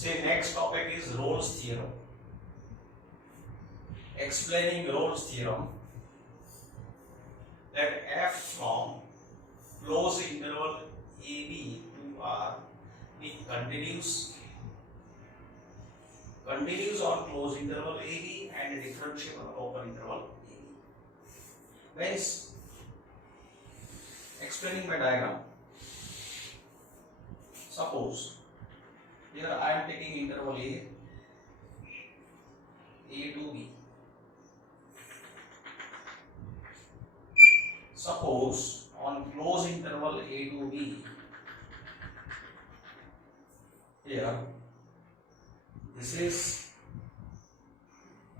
Say next topic is Rolle's theorem. Explaining Rolle's theorem that f from closed interval AB to R be continuous on closed interval AB and differentiable on open interval AB. Means explaining my diagram. Suppose here I am taking interval A to B. Suppose on closed interval A to B, here this is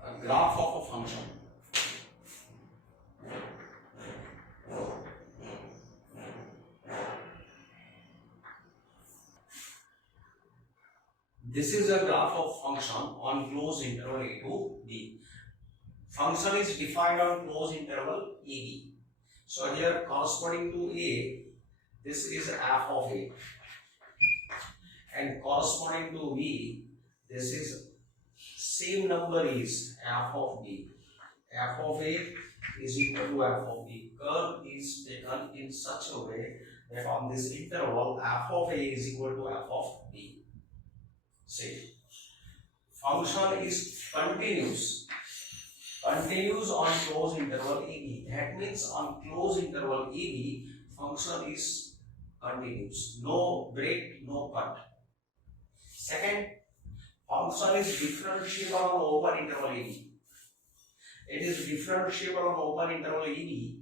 a graph of a function. This is a graph of function on closed interval A to B. Function is defined on closed interval AB. So here corresponding to A, this is f of A, and corresponding to B, this is same number is f of B. F of A is equal to f of B. Curve is taken in such a way that on this interval f of A is equal to f of B. Say function is continuous on closed interval AB. That means on closed interval AB, function is continuous, no break, no cut. Second, function is differentiable on open interval AB. It is differentiable on open interval AB.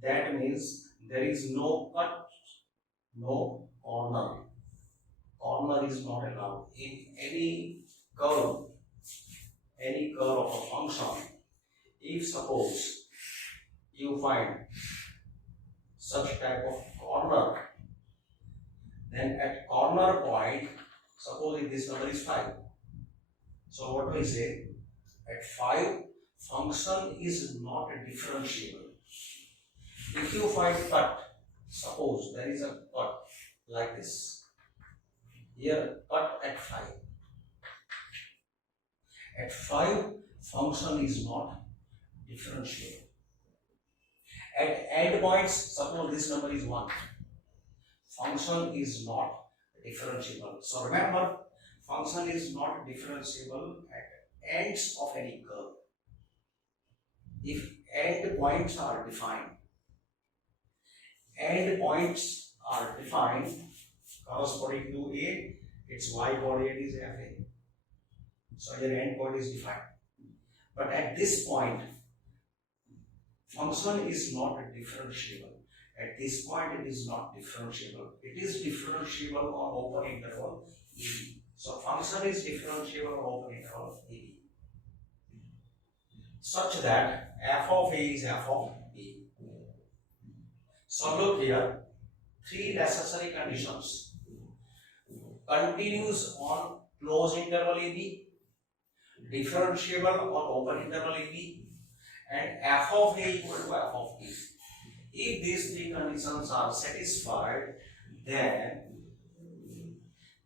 That means there is no cut, no corner. Corner is not allowed in any curve of a function. If suppose you find such type of corner, then at corner point, suppose if this number is 5, so what do we say? At 5, function is not differentiable. If you find cut, suppose there is a cut like this, here cut at 5. At 5, function is not differentiable. At end points, suppose this number is 1, function is not differentiable. So remember, function is not differentiable at ends of any curve. If end points are defined corresponding to A, its y coordinate is FA. So your end point is defined. But at this point, function is not differentiable. At this point, it is not differentiable. It is differentiable on open interval AB. So function is differentiable on open interval AB, such that f of A is f of B. So look here, 3 necessary conditions. Continuous on closed interval AB, differentiable on open interval AB, and f of A equal to f of B. If these 3 conditions are satisfied, then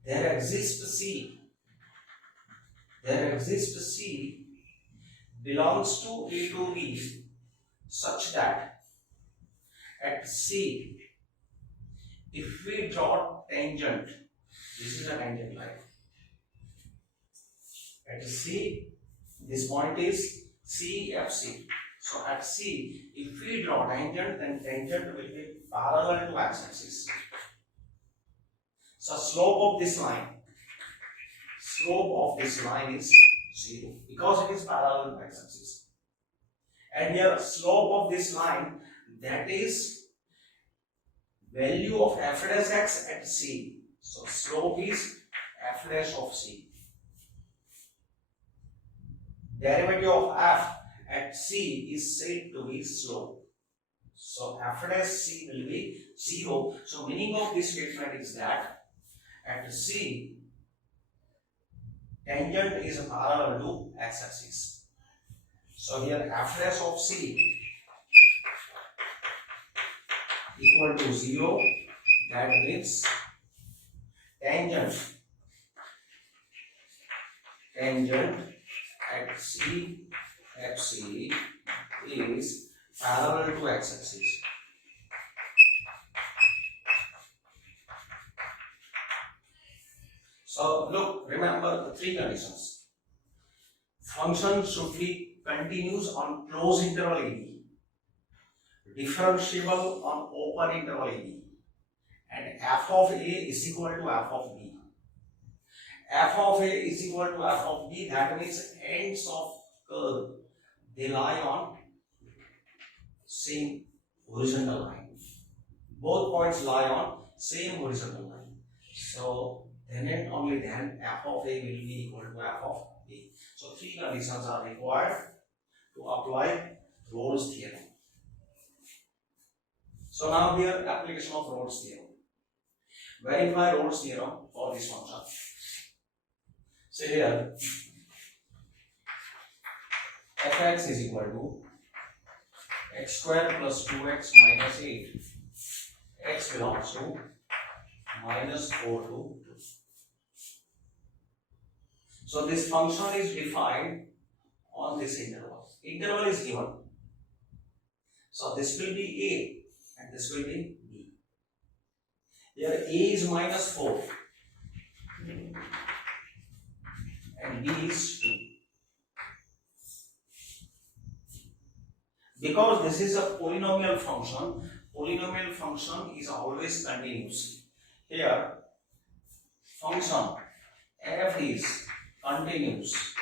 there exists C. Belongs to A to B such that at C, if we draw tangent, this is a tangent line. At C, this point is CFC. So at C, if we draw tangent, then tangent will be parallel to x-axis. So slope of this line is 0 because it is parallel to x-axis. And here slope of this line, that is value of f dash x at C. So slope is f dash of C. Derivative of f at C is said to be slope. So f dash C will be 0. So meaning of this statement is that at C, tangent is parallel to x-axis. So here f dash of C equal to 0. That means tangent tangent at C, FC is parallel to x-axis. So look, remember the three conditions. Function should be continuous on closed interval AB, differentiable on open interval AB, and f of A is equal to f of B. F of A is equal to f of B, that means ends of curve, they lie on same horizontal line. Both points lie on same horizontal line. So then and only then f of A will be equal to f of B. So three conditions are required to apply Rolle's theorem. So now here application of Rolle's theorem. Verify Rolle's theorem for this function. So here fx is equal to x square plus 2x minus 8. X belongs to minus 4 to 2. So this function is defined on this interval. Interval is given. So this will be A and this will be B. Here A is minus 4 and B is 2. Because this is a polynomial function is always continuous. Here function f is continuous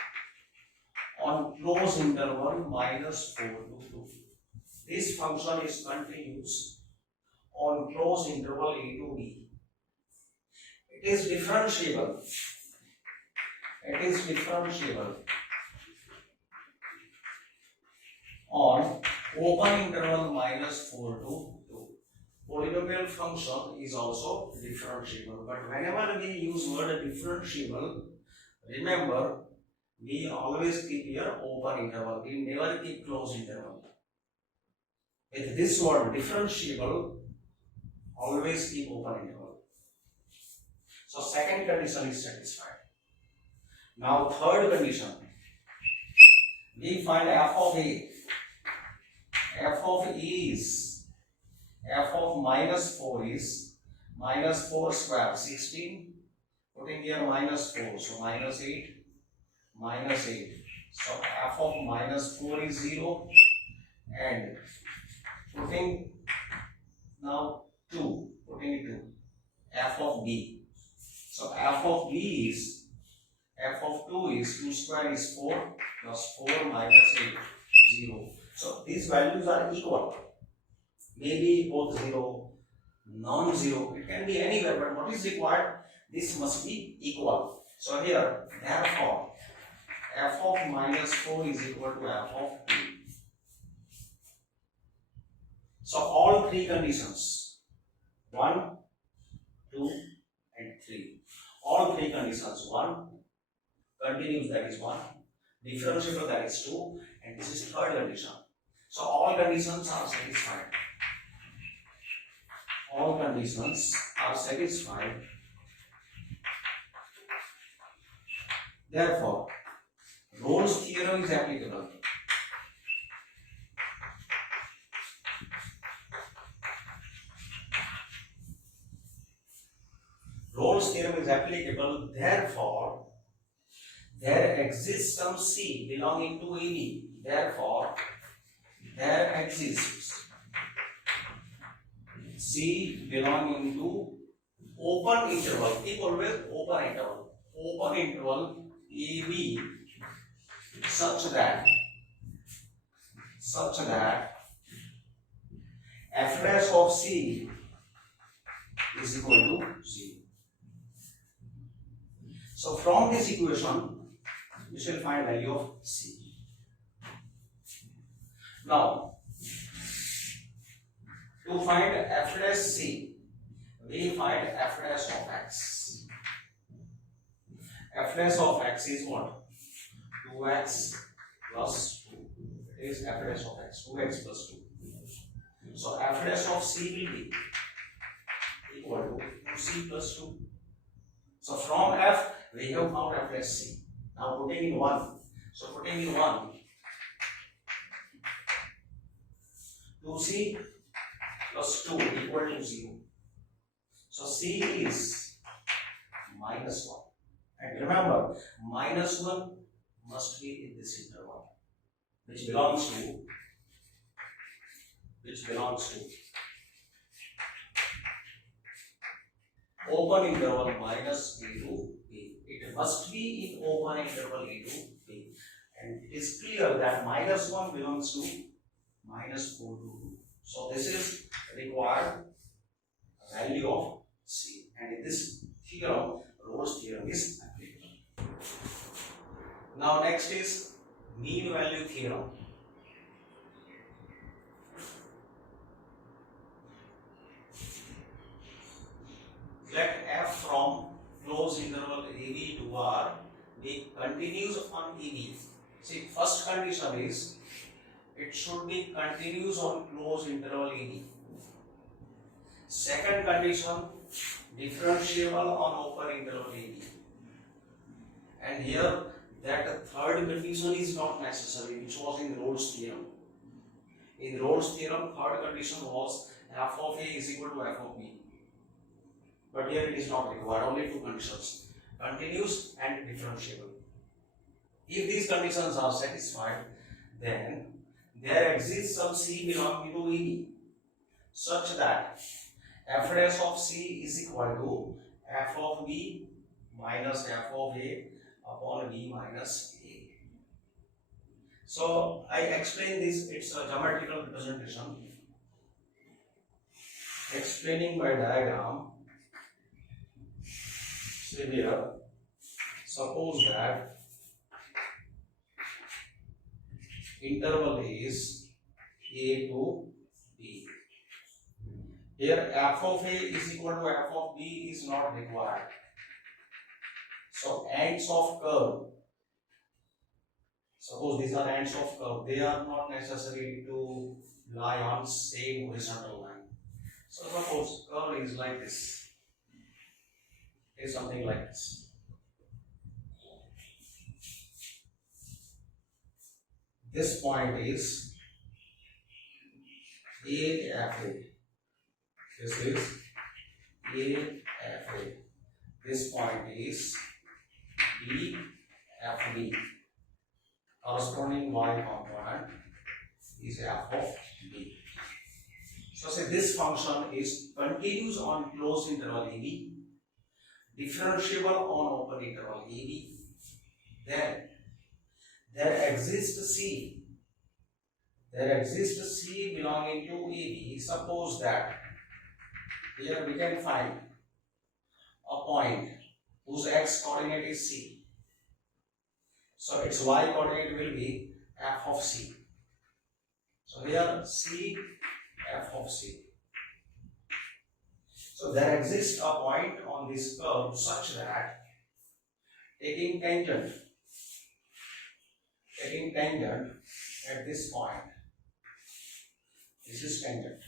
on closed interval minus 4 to 2. This function is continuous on closed interval A to B. It is differentiable. On open interval minus 4 to 2. Polynomial function is also differentiable, but whenever we use word differentiable, remember we always keep here open interval, we never keep closed interval. With this word differentiable, always keep open interval. So second condition is satisfied. Now third condition, we find f of A. F of A is f of minus 4 is minus 4 square 16, putting here minus 4, so minus 8, minus 8. So f of minus 4 is 0 and putting now 2, putting it 2, f of B. So f of B is f of 2 is 2 square is 4 plus 4 minus 8, 0. So these values are equal. Maybe both 0, non-zero, it can be anywhere, but what is required? This must be equal. So here, therefore, f of minus 4 is equal to f of 2. So all three conditions, 1, 2 and 3. All three conditions, 1, continuous that is 1, differentiable that is 2, and this is third condition. So all conditions are satisfied. All conditions are satisfied. Therefore, Rolle's theorem is applicable. Rolle's theorem is applicable. Therefore, there exists some C belonging to AB. Therefore, there exists C belonging to open interval. Keep always open interval. Open interval AB such that f dash of C is equal to 0. So from this equation, we shall find value of C. Now, to find f dash C, we find f dash of x. F dash of x is what? 2x plus 2. It is f dash of x, 2x plus 2. So f dash of C will be equal to 2c plus 2. So from f, we have found f dash C. Now putting in 1. So putting in 1, 2c plus 2 equal to 0. So c is minus 1. And remember, minus 1 must be in this interval, which belongs to open interval minus a to b. It must be in open interval a to b. And it is clear that minus 1 belongs to minus 4 to 2. So this is required value of c. And in this theorem, Rolle's theorem is applicable. Now next is mean value theorem. Let f from closed interval AB to R be continuous on EB. See, first condition is it should be continuous on closed interval AB. Second condition, differentiable on open interval AB. And here that third condition is not necessary, which was in Rolle's theorem. In Rolle's theorem, third condition was f of A is equal to f of B. But here it is not required, only two conditions, continuous and differentiable. If these conditions are satisfied, then there exists some C belonging to EB such that f dash of C is equal to f of B minus f of A upon B minus A. So I explain this, it's a geometrical representation. Explaining by diagram. So here, suppose that interval is A to B. Here f of A is equal to f of B is not required. So ends of curve, suppose these are ends of curve, they are not necessary to lie on same horizontal line. So suppose curve is like this. Is something like this. This point is AFA. This is AFA. This point is BFB. Corresponding y component is f of b. So say this function is continuous on closed interval AB, differentiable on open interval AB, then there exists C. There exists C belonging to AB. Suppose that here we can find a point whose x coordinate is C. So its y coordinate will be f of C. So here C, f of C. So there exists a point on this curve such that taking tangent at this point, this is tangent.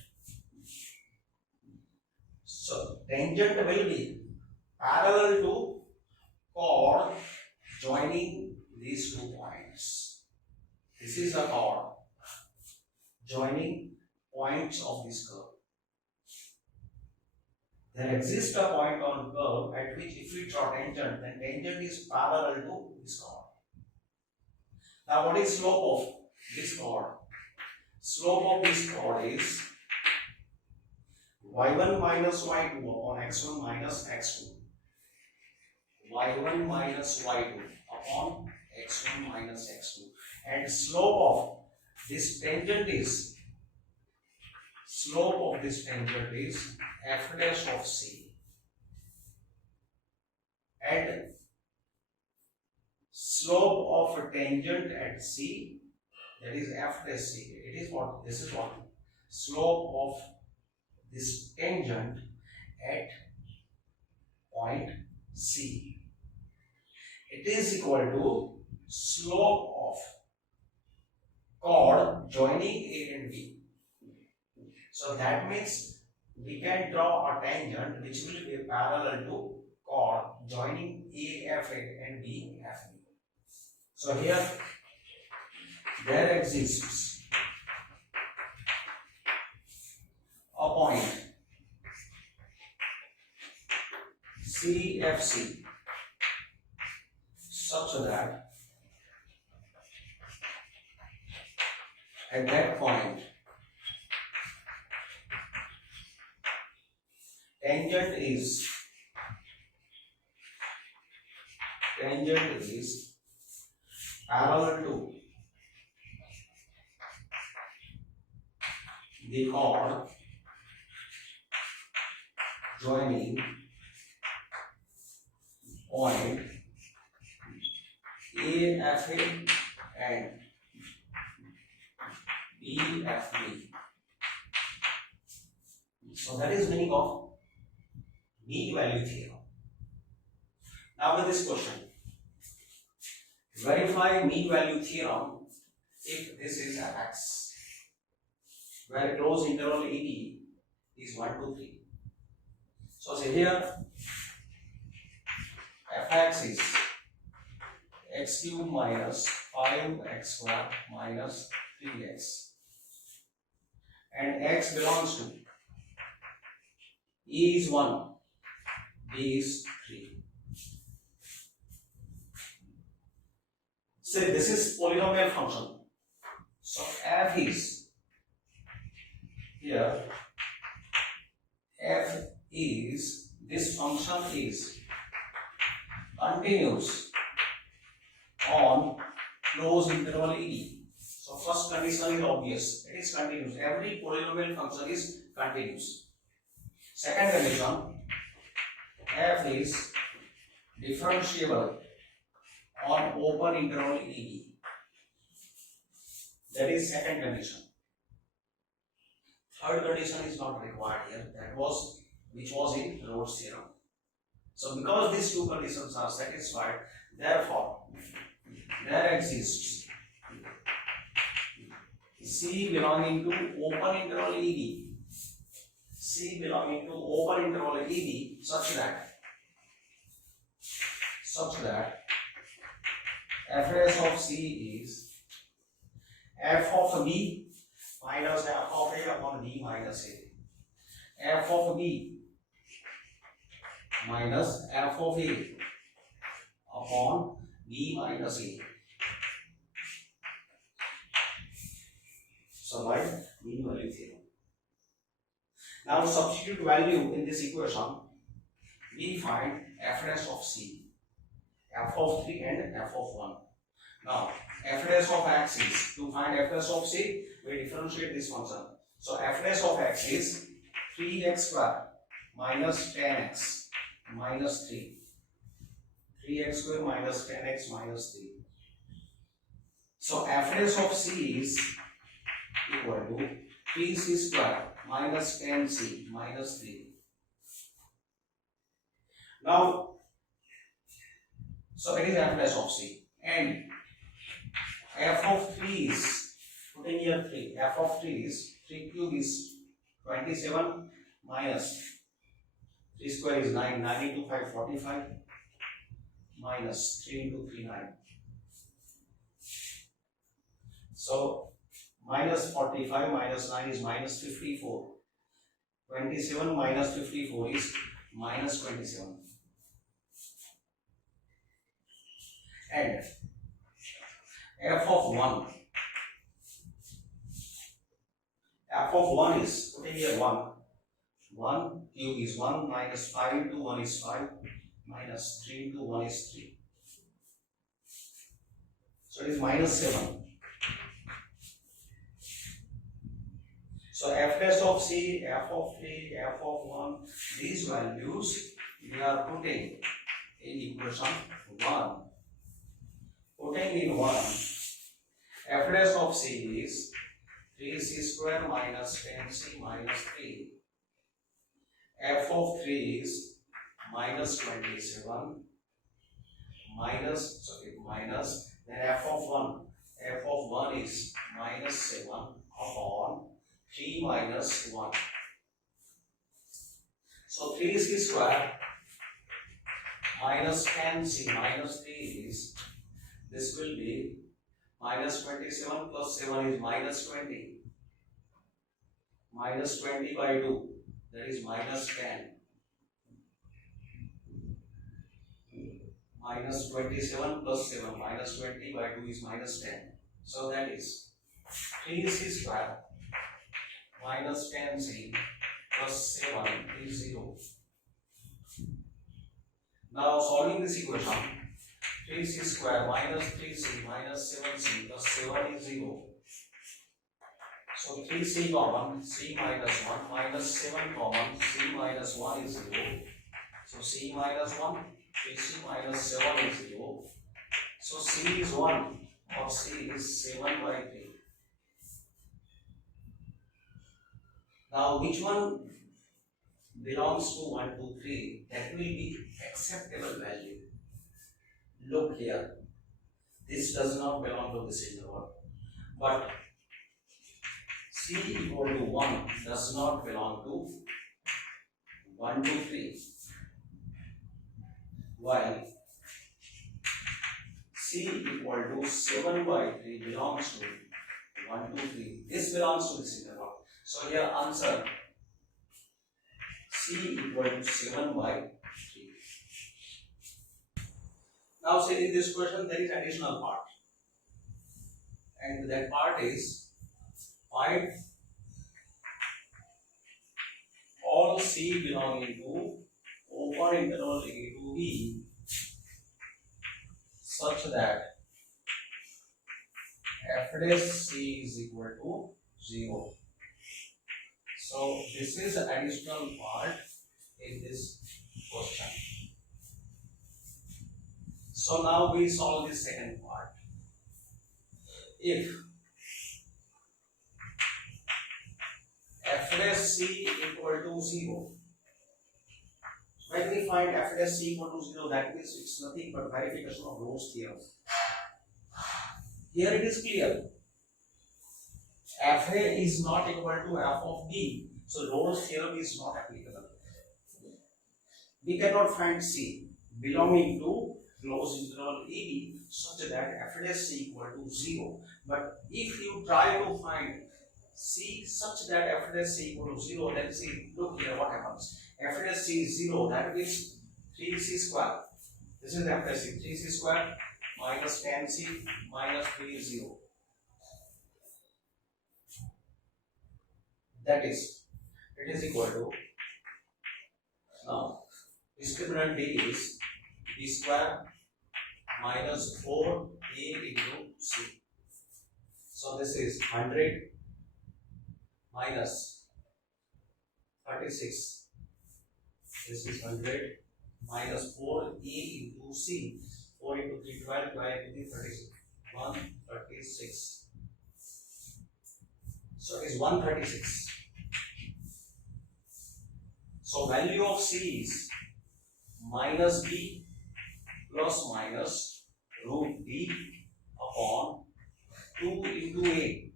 So tangent will be parallel to chord joining these 2 points. This is a chord joining points of this curve. There exists a point on curve at which if we draw tangent, then tangent is parallel to this chord. Now what is slope of this chord? Slope of this chord is y1 minus y2 upon x1 minus x2. y1 minus y2 upon x1 minus x2. And slope of this tangent is f dash of C, and slope of a tangent at C, that is f dash C. It is what? This is what? Slope of this tangent at point C. It is equal to slope of chord joining A and B. So that means we can draw a tangent which will be parallel to chord joining AF and BFB. So here there exists a point CFC such that at that point tangent is parallel to the chord joining point AFA and BFB. So that is meaning of mean value theorem. Now with this question, verify mean value theorem if this is fx, where closed interval ED is 1, 2, 3. So say here fx is x cube minus 5x square minus 3x, and x belongs to E is 1, B is 3. Say this is polynomial function. So f is here, f is, this function is continuous on closed interval ED. So first condition is obvious, it is continuous. Every polynomial function is continuous. Second condition, f is differentiable on open interval ED. That is second condition. Third condition is not required here, that was which was in Rolle's theorem. So because these two conditions are satisfied, therefore there exists C belonging to open interval ED, C belonging to open interval ED such that f dash of C is f of B minus f of A upon B minus A, f of B minus f of A upon B minus A. So by mean value theorem. Now substitute value in this equation. We find f dash of C, f of 3 and f of 1. Now f dash of x is, to find f dash of C, we differentiate this function. So f dash of x is 3x square minus 10x minus 3. 3x square minus 10x minus 3. So f dash of C is equal to 3c square minus 10c minus 3. Now, so it is f dash of C, and f of 3 is, putting here 3, f of 3 is, 3 cube is 27 minus 3 square is 9, 9 into 5 45 minus 3 into 3 9. So minus 45 minus 9 is minus 54. 27 minus 54 is minus 27. And f of 1. F of 1 is, putting here 1. 1 cube is 1 minus 5 into 1 is 5 minus 3 into 1 is 3. So it is minus 7. So f dash of C, f of 3, f of 1, these values we are putting in equation 1. Putting in 1, f dash of C is 3c square minus 10c minus 3. F of 3 is minus 27 minus, then f of 1 is minus 7 upon 3 minus 1. So 3c square minus 10c minus 3 is this will be minus 27 plus 7 is minus 20. Minus 20 by 2, that is minus 10. Minus 27 plus 7, minus 20 by 2 is minus 10. So that is 3c square minus 10c plus 7 is 0. Now solving this equation, 3c square minus 3c minus 7c plus 7 is 0. So 3c common, c minus 1 minus 7 common, c minus 1 is 0. So c minus 1, 3c minus 7 is 0. So c is 1 or c is 7 by 3. Now which one belongs to 1, 2, 3? That will be acceptable value. Look here, this does not belong to this interval, but c equal to 1 does not belong to 1, 2, 3, while c equal to 7 by 3 belongs to 1, 2, 3. This belongs to this interval. So here answer c equal to 7 by 3. Now say in this question there is additional part, and that part is find all c belonging to open interval a to b such that f dash c is equal to 0. So this is the additional part in this question. So now we solve the second part. If f dash c equal to 0, when we find f dash c equal to 0, that means it's nothing but verification of Rolle's theorem. Here it is clear, f a is not equal to f of b, so Rolle's theorem is not applicable. We cannot find c belonging to closed interval AB such that f dash c equal to 0. But if you try to find c such that f dash c equal to 0, then see, look here what happens. F dash c is 0, that means 3c square. This is f dash c, 3c square minus 10c minus 3 is 0. That is, it is equal to, now discriminant d is b square minus 4a into c. So this is 100 minus 36. This is 100 minus 4a into c. 4 into 3, 12, 12 into 36. 136. So it is 136. So value of c is minus b plus minus root b upon 2 into a.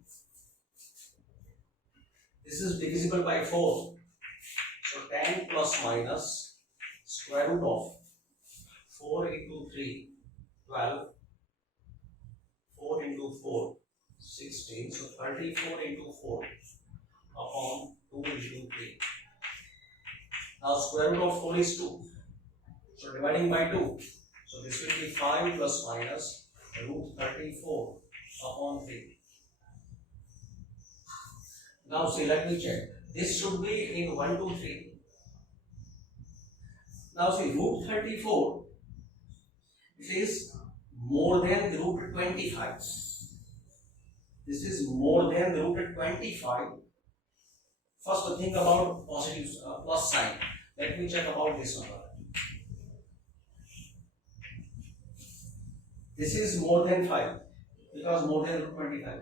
This is divisible by 4. So 10 plus minus square root of 4 into 3, 12, 4 into 4, 16. So 34 into 4 upon 2 into 3. Now square root of 4 is 2. So dividing by 2. So this will be 5 plus minus root 34 upon 3. Now see, let me check. This should be in 1, 2, 3. Now see, root 34, it is more than root 25. This is more than root 25. First think about positive plus sign. Let me check about this number. This is more than 5 because more than root 25.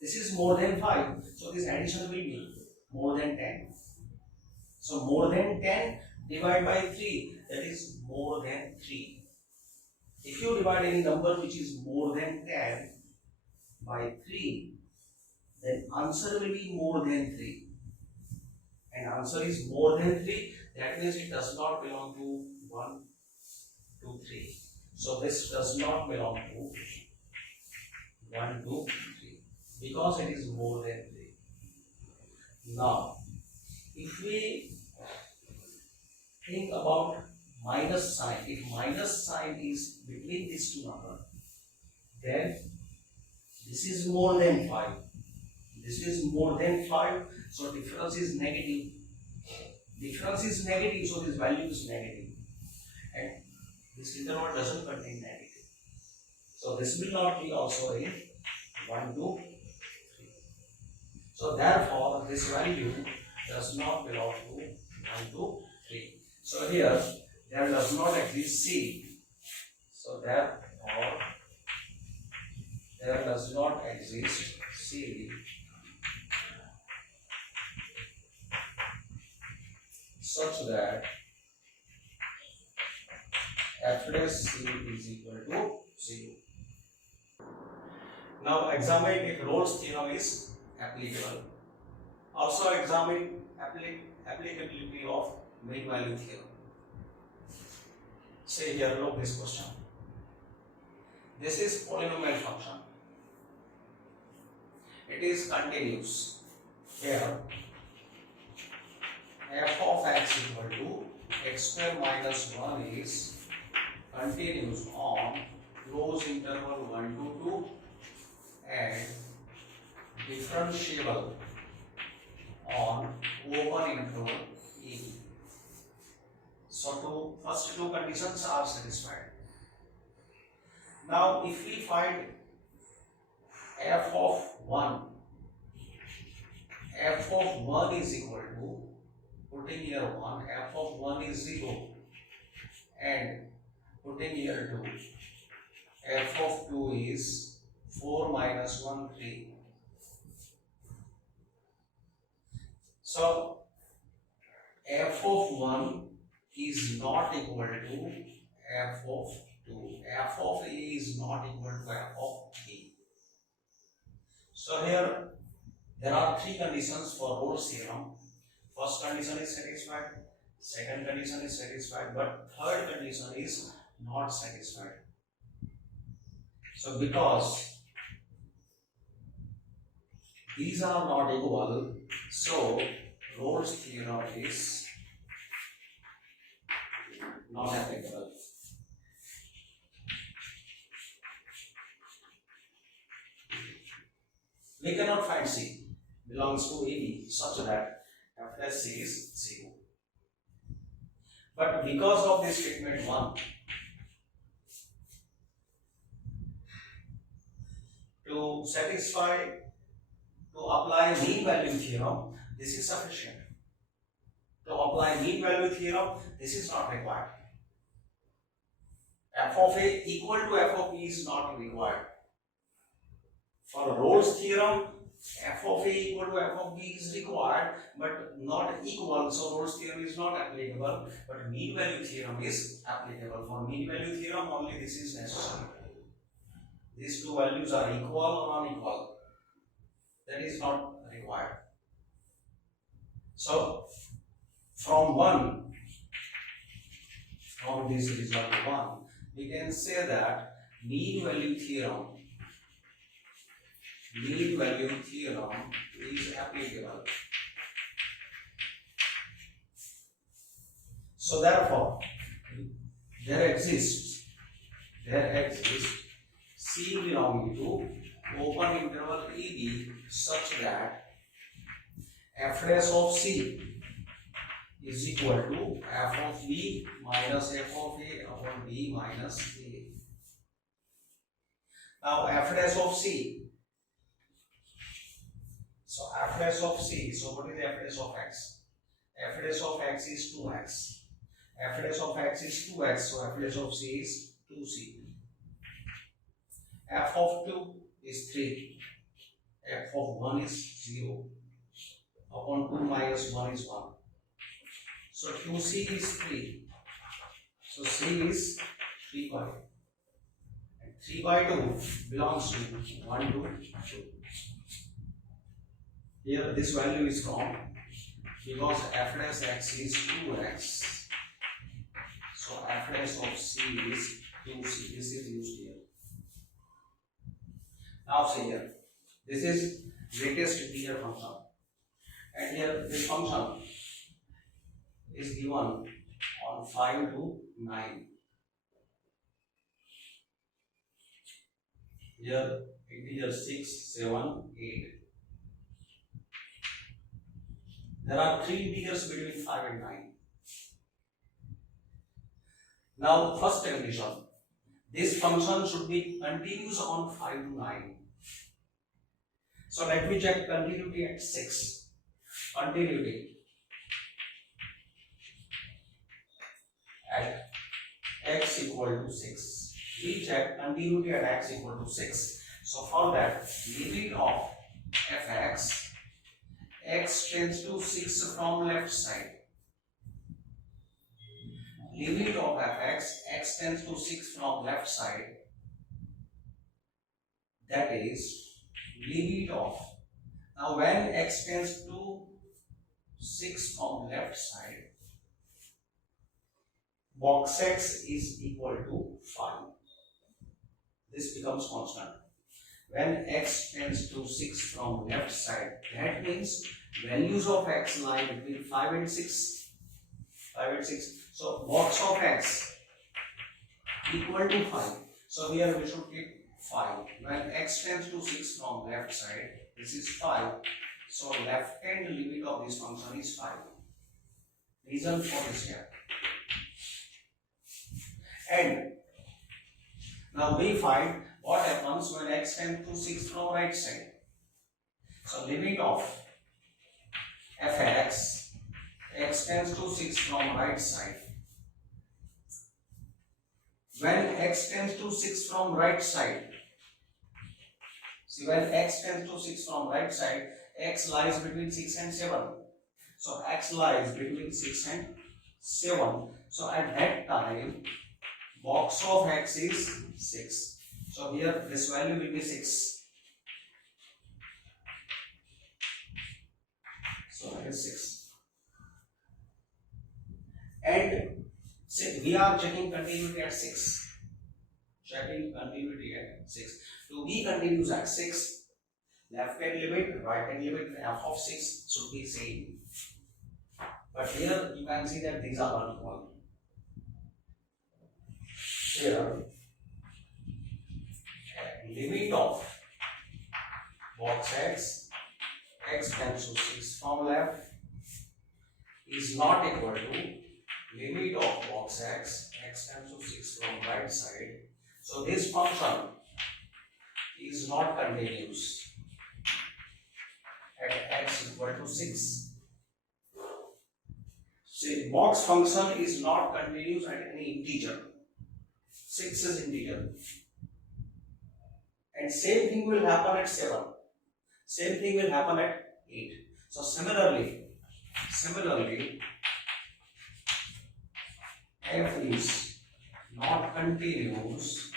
This is more than 5, so this addition will be more than 10. So more than 10 divided by 3, that is more than 3. If you divide any number which is more than 10 by 3, then answer will be more than 3. And answer is more than 3, that means it does not belong to 1, 2, 3. So this does not belong to 1, 2, 3 because it is more than 3. Now, if we think about minus sign, if minus sign is between these two numbers, then this is more than 5. This is more than 5, so difference is negative. Difference is negative, so this value is negative. And this interval doesn't contain negative. So this will not be also in 1, 2, 3. So therefore, this value does not belong to 1, 2, 3. So here, there does not exist C. So therefore, there does not exist C such that f dash C is equal to 0. Now examine if Rolle's theorem is applicable. Also examine applicability of mean value theorem. Say here, look this question. This is polynomial function. It is continuous. Here f of x equal to x square minus 1 is continuous on closed interval 1 to 2 and differentiable on open interval e. So first two conditions are satisfied. Now if we find f of 1 is equal to, putting here 1, f of 1 is 0 and putting here 2, f of 2 is 4 minus 1, 3. So f of 1 is not equal to f of 2. F of A is not equal to f of B. So here there are three conditions for Rolle's theorem. First condition is satisfied, second condition is satisfied, but third condition is not satisfied. So because these are not equal, so Rolle's theorem is not applicable. We cannot find C belongs to AB such that f dash C is 0. But because of this statement 1, to satisfy, to apply mean value theorem, this is sufficient. To apply mean value theorem, this is not required. F of A equal to f of B is not required. For Rolle's theorem, f of A equal to f of B is required, but not equal, so Rolle's theorem is not applicable, but mean value theorem is applicable. For mean value theorem, only this is necessary. These two values are equal or unequal. That is not required. So, from this result 1, we can say that mean value theorem is applicable. So therefore, there exists C belonging to open interval EB such that f dash of C is equal to f of B minus f of A upon B minus A. Now f dash of C. So f dash of C. So what is f dash of x? F dash of x is 2x. F dash of x is 2x. So f dash of C is 2c. F of 2 is 3. F of 1 is 0. Upon 2 minus 1 is 1. So 2c is 3. So c is 3 by 2. And 3 by 2 belongs to 1 to 2. Here this value is gone because f dash x is 2x. So f dash of c is 2c. This is used here. Now see here, this is greatest integer function, and here this function is given on 5 to 9. Here integer 6, 7, 8. There are 3 integers between 5 and 9. Now first condition, this function should be continuous on 5 to 9. So let me check continuity at 6. Continuity at x equal to 6. We check continuity at x equal to 6. So for that, limit of fx, x tends to 6 from left side. Limit of fx, x tends to 6 from left side. That is limit of, now when x tends to 6 from left side, box x is equal to 5. This becomes constant. When x tends to 6 from left side, that means values of x lie between 5 and 6. 5 and 6. So box of x equal to 5. So here we should keep 5. When x tends to 6 from left side, this is 5. So left hand limit of this function is 5. Reason for this here. And now we find what happens when x tends to 6 from right side. So limit of fx, x tends to 6 from right side. When x tends to 6 from right side, see, when x tends to 6 from right side, x lies between 6 and 7. So x lies between 6 and 7. So at that time, box of x is 6. So here this value will be 6. So that is 6. And see, we are checking continuity at 6. Checking continuity at 6. To be continuous at 6, left hand limit, right hand limit, f of 6 should be same. But here you can see that these are unequal. Here, limit of box x, x tends to 6 from left, is not equal to limit of box x, x tends to 6 from right side. So this function is not continuous at x equal to 6. See, box function is not continuous at any integer. 6 is integer. And same thing will happen at 7. Same thing will happen at 8. So similarly, f is not continuous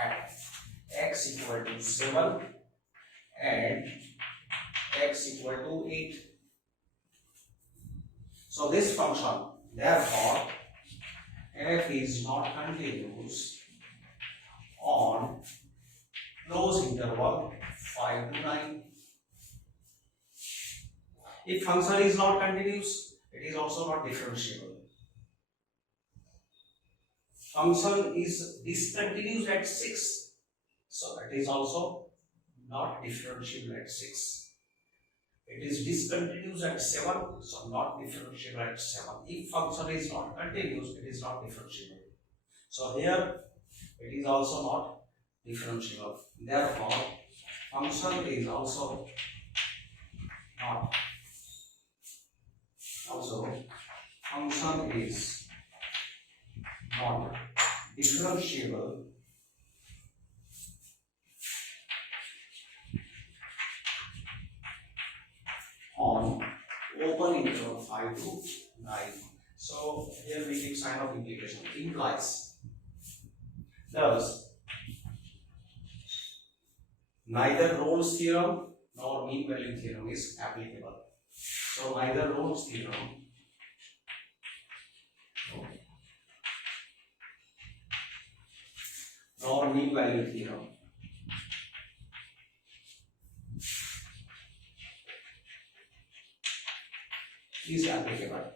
at x equal to 7 and x equal to 8. So this function, therefore, f is not continuous on close interval 5 to 9. If function is not continuous, it is also not differentiable. Function is discontinuous at 6, so it is also not differentiable at 6. It is discontinuous at 7, so not differentiable at 7. If function is not continuous, it is not differentiable. So here it is also not differentiable. Therefore, function is also not. Function is not differentiable on open interval 5 to 9. So here we give sign of implication. Implies. Thus, neither Rolle's theorem nor mean value theorem is applicable. So neither Rolle's theorem for mean value theorem is applicable.